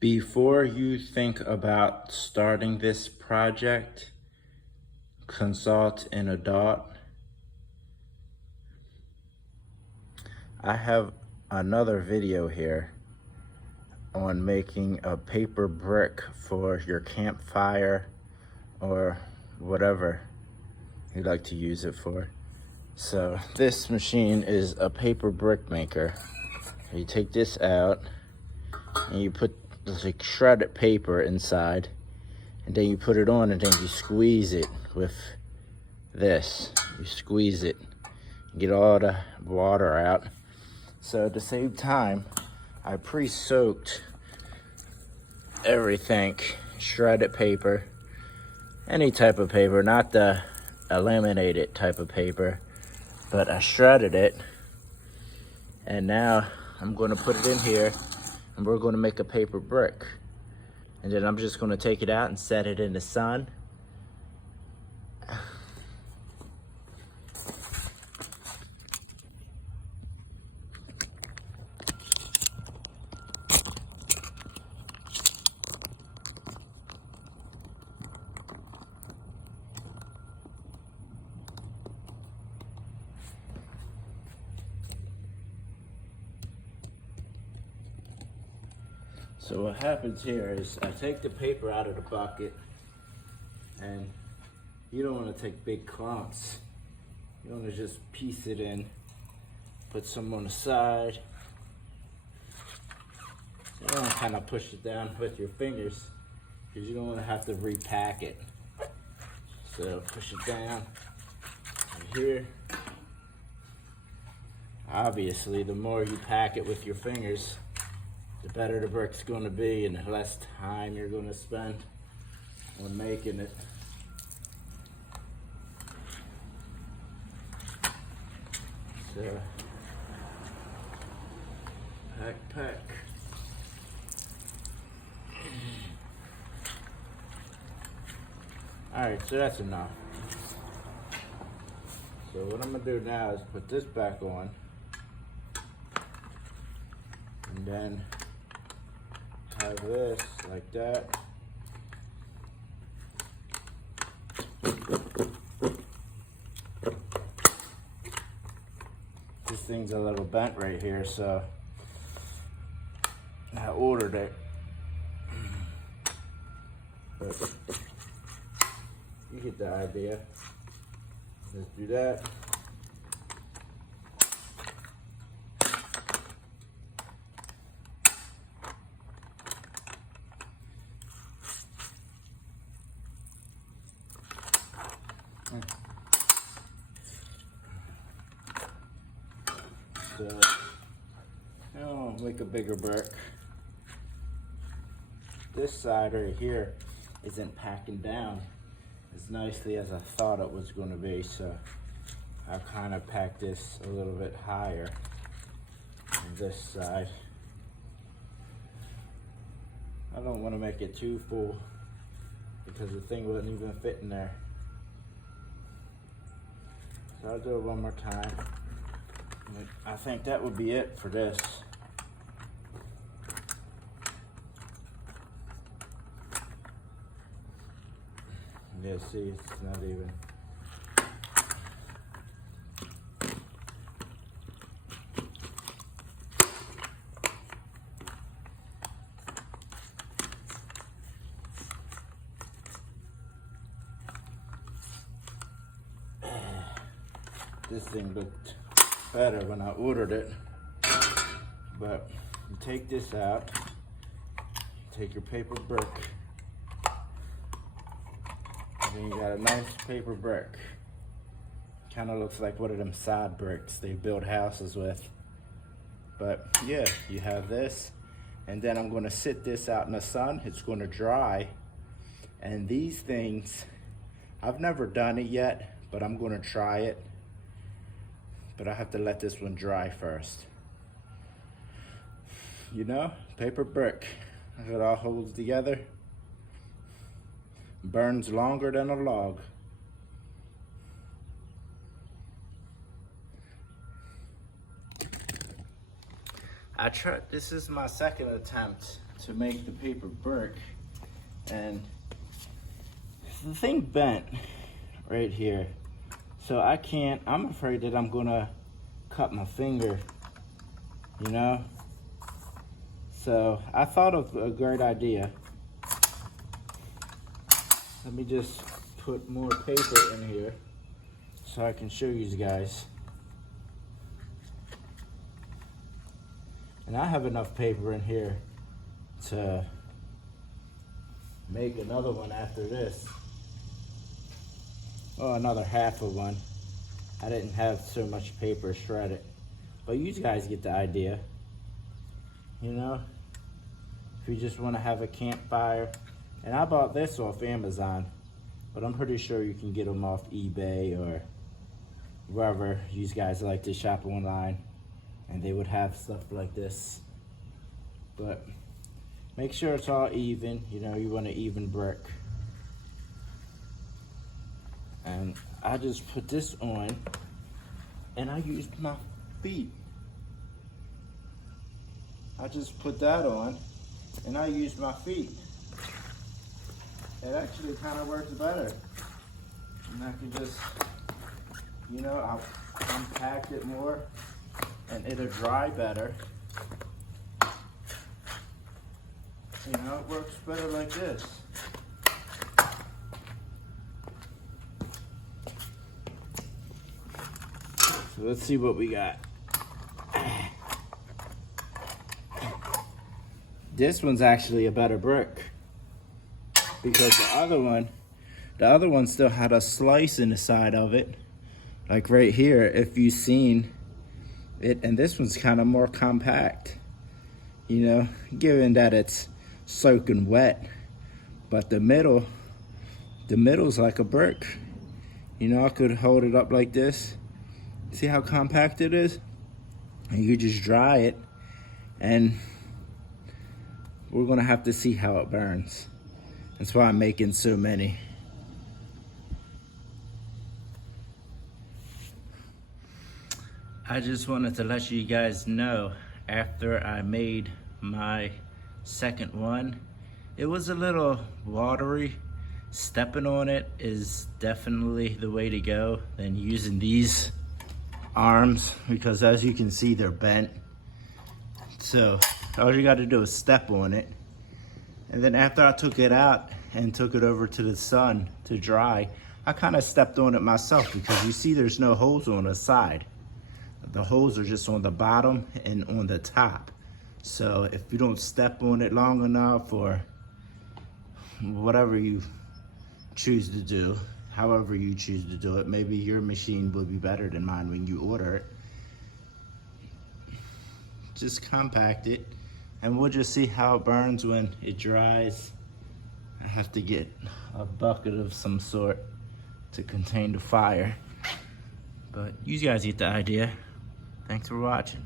Before you think about starting this project, consult an adult. I have another video here on making a paper brick for your campfire or whatever you like to use it for. So this machine is a paper brick maker. You take this out and you put like shredded paper inside, and then you put it on and then you squeeze it with this. You squeeze it, get all the water out. So at the same time, I pre-soaked everything, shredded paper, any type of paper, not the laminated type of paper, but I shredded it. And now I'm gonna put it in here and we're gonna make a paper brick. And then I'm just gonna take it out and set it in the sun. So what happens here is I take the paper out of the bucket, and you don't want to take big clumps. You want to just piece it in, put some on the side. You don't want to kind of push it down with your fingers because you don't want to have to repack it. So push it down right here. Obviously, the more you pack it with your fingers, the better the brick's going to be and the less time you're going to spend on making it. So, pack. Alright, so that's enough. So what I'm going to do now is put this back on, and then have this like that. This thing's a little bent right here, so I ordered it. But you get the idea. Let's do that. So, I'll make a bigger brick. This side right here isn't packing down as nicely as I thought it was going to be, so I kind of packed this a little bit higher on this side. I don't want to make it too full because the thing wouldn't even fit in there. So I'll do it one more time. I think that would be it for this. Yeah, see, it's not even. This thing looked better when I ordered it, but you take this out, take your paper brick, and then you got a nice paper brick. Kind of looks like one of them side bricks they build houses with. But yeah, you have this, and then I'm going to sit this out in the sun. It's going to dry, and these things, I've never done it yet, but I'm going to try it. But I have to let this one dry first. You know, paper brick. It all holds together. Burns longer than a log. This is my second attempt to make the paper brick, and the thing bent right here. So I'm afraid that I'm gonna cut my finger, you know? So I thought of a great idea. Let me just put more paper in here so I can show you guys. And I have enough paper in here to make another one after this. Oh, another half of one. I didn't have so much paper shredded. But you guys get the idea. You know? If you just want to have a campfire. And I bought this off Amazon. But I'm pretty sure you can get them off eBay or wherever you guys like to shop online. And they would have stuff like this. But make sure it's all even. You know, you want an even brick. And I just put this on, and I used my feet. I just put that on, and I used my feet. It actually kind of works better. And I can just, you know, I'll compact it more, and it'll dry better. You know, it works better like this. So let's see what we got. This one's actually a better brick because the other one still had a slice in the side of it, like right here, if you've seen it, and this one's kind of more compact, you know, given that it's soaking wet, but the middle's like a brick. You know, I could hold it up like this. See how compact it is? And you just dry it, and we're gonna have to see how it burns. That's why I'm making so many. I just wanted to let you guys know, after I made my second one, it was a little watery. Stepping on it is definitely the way to go than using these arms, because as you can see, they're bent. So all you got to do is step on it. And then after I took it out and took it over to the sun to dry, I kind of stepped on it myself, because you see there's no holes on the side. The holes are just on the bottom and on the top. So if you don't step on it long enough, or whatever you choose to do, however you choose to do it, maybe your machine will be better than mine when you order it. Just compact it, and we'll just see how it burns when it dries. I have to get a bucket of some sort to contain the fire. But you guys get the idea. Thanks for watching.